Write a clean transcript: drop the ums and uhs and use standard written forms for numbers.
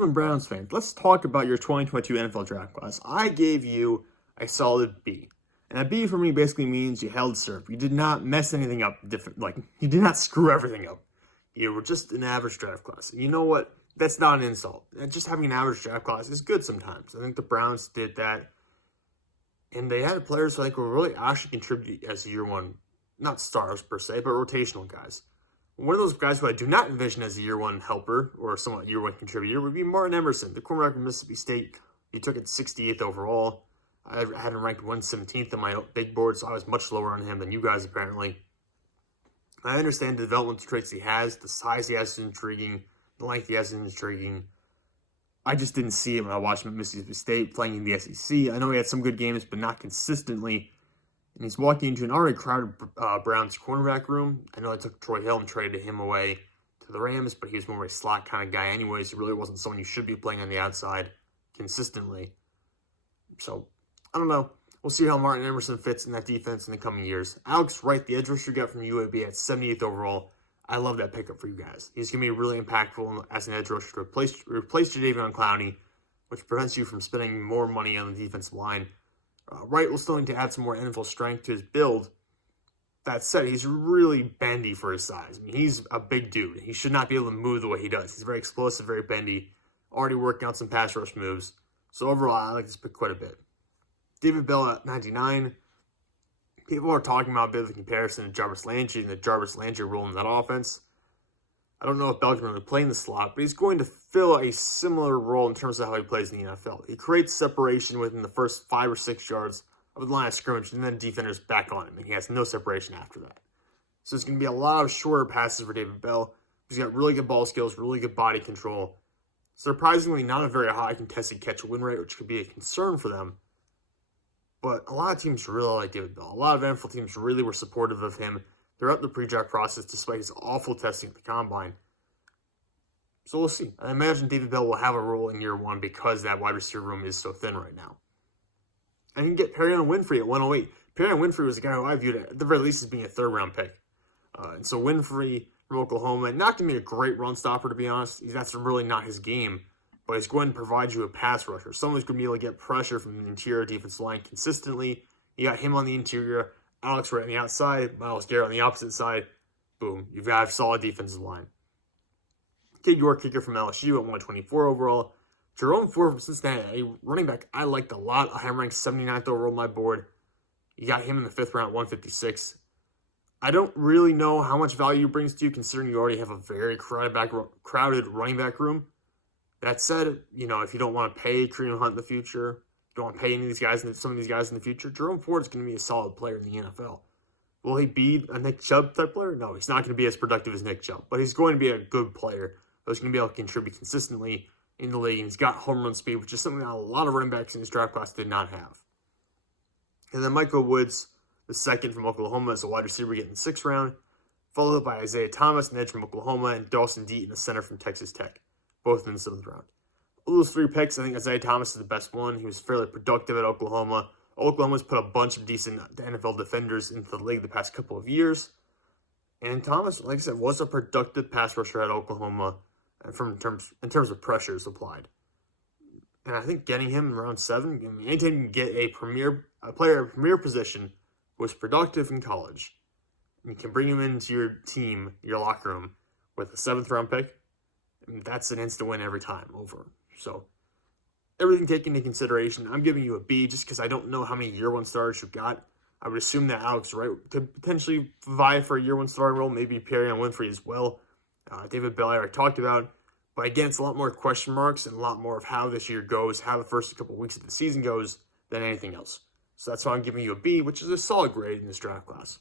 Cleveland Browns fans, let's talk about your 2022 NFL draft class. I gave you a solid B. And a B for me basically means you held serve. You did not mess anything up you did not screw everything up. You were just an average draft class. And you know what? That's not an insult. And just having an average draft class is good sometimes. I think the Browns did that. And they had players who I think will really actually contribute as year one, not stars per se, but rotational guys. One of those guys who I do not envision as a year one helper or somewhat year one contributor would be Martin Emerson, the cornerback from Mississippi State. He took it 68th overall. I had him ranked 117th on my big board, so I was much lower on him than you guys apparently. I understand the developmental traits he has, the size he has is intriguing, the length he has is intriguing. I just didn't see it when I watched him at Mississippi State playing in the SEC. I know he had some good games, but not consistently. And he's walking into an already crowded Browns cornerback room. I know I took Troy Hill and traded him away to the Rams, but he was more of a slot kind of guy anyways. He really wasn't someone you should be playing on the outside consistently. So, I don't know. We'll see how Martin Emerson fits in that defense in the coming years. Alex Wright, the edge rusher got from UAB at 78th overall. I love that pickup for you guys. He's going to be really impactful as an edge rusher to replace Jadeveon Clowney, which prevents you from spending more money on the defensive line. Wright will still need to add some more NFL strength to his build. That said, he's really bendy for his size. I mean, he's a big dude. He should not be able to move the way he does. He's very explosive, very bendy, already working out some pass rush moves. So overall, I like this pick quite a bit. David Bell at 99. People are talking about a bit of a comparison to Jarvis Landry and the Jarvis Landry role in that offense. I don't know if Bell can really play in the slot, but he's going to fill a similar role in terms of how he plays in the NFL. He creates separation within the first 5 or 6 yards of the line of scrimmage, and then defenders back on him, and he has no separation after that. So it's going to be a lot of shorter passes for David Bell. He's got really good ball skills, really good body control. Surprisingly, not a very high contested catch win rate, which could be a concern for them. But a lot of teams really like David Bell. A lot of NFL teams really were supportive of him throughout the pre-draft process, despite his awful testing at the combine. So we'll see. I imagine David Bell will have a role in year one because that wide receiver room is so thin right now. And you can get Perron Winfree at 108. Perron Winfree was a guy who I viewed at the very least as being a third-round pick. And so Winfree from Oklahoma, not going to be a great run stopper, to be honest. That's really not his game. But he's going to provide you a pass rusher. Someone who's going to be able to get pressure from the interior defensive line consistently. You got him on the interior, Alex Wright on the outside, Myles Garrett on the opposite side. Boom. You've got a solid defensive line. Cade York, kicker from LSU at 124 overall. Jerome Ford from Cincinnati, a running back I liked a lot. I have ranked 79th overall on my board. You got him in the 5th round at 156. I don't really know how much value he brings to you, considering you already have a very crowded running back room. That said, if you don't want to pay Kareem Hunt in the future, you don't want to pay some of these guys in the future, Jerome Ford is going to be a solid player in the NFL. Will he be a Nick Chubb type player? No, he's not going to be as productive as Nick Chubb, but he's going to be a good player who's going to be able to contribute consistently in the league. And he's got home run speed, which is something that a lot of running backs in this draft class did not have. And then Michael Woods, the second from Oklahoma, as a wide receiver getting the 6th round, followed up by Isaiah Thomas, an edge from Oklahoma, and Dawson Deaton, the center from Texas Tech, both in the 7th round. Of those 3 picks, I think Isaiah Thomas is the best one. He was fairly productive at Oklahoma. Oklahoma's put a bunch of decent NFL defenders into the league the past couple of years. And Thomas, like I said, was a productive pass rusher at Oklahoma in terms of pressures applied. And I think getting him in round 7, anytime you can get a player at a premier position who was productive in college, and you can bring him into your team, your locker room, with a 7th round pick, that's an instant win every time over. So, everything taken into consideration, I'm giving you a B just because I don't know how many year 1 starters you've got. I would assume that Alex Wright could potentially vie for a year 1 starting role, maybe Perrion Winfree as well. David Bell I already talked about. But again, it's a lot more question marks and a lot more of how this year goes, how the first couple of weeks of the season goes, than anything else. So that's why I'm giving you a B, which is a solid grade in this draft class.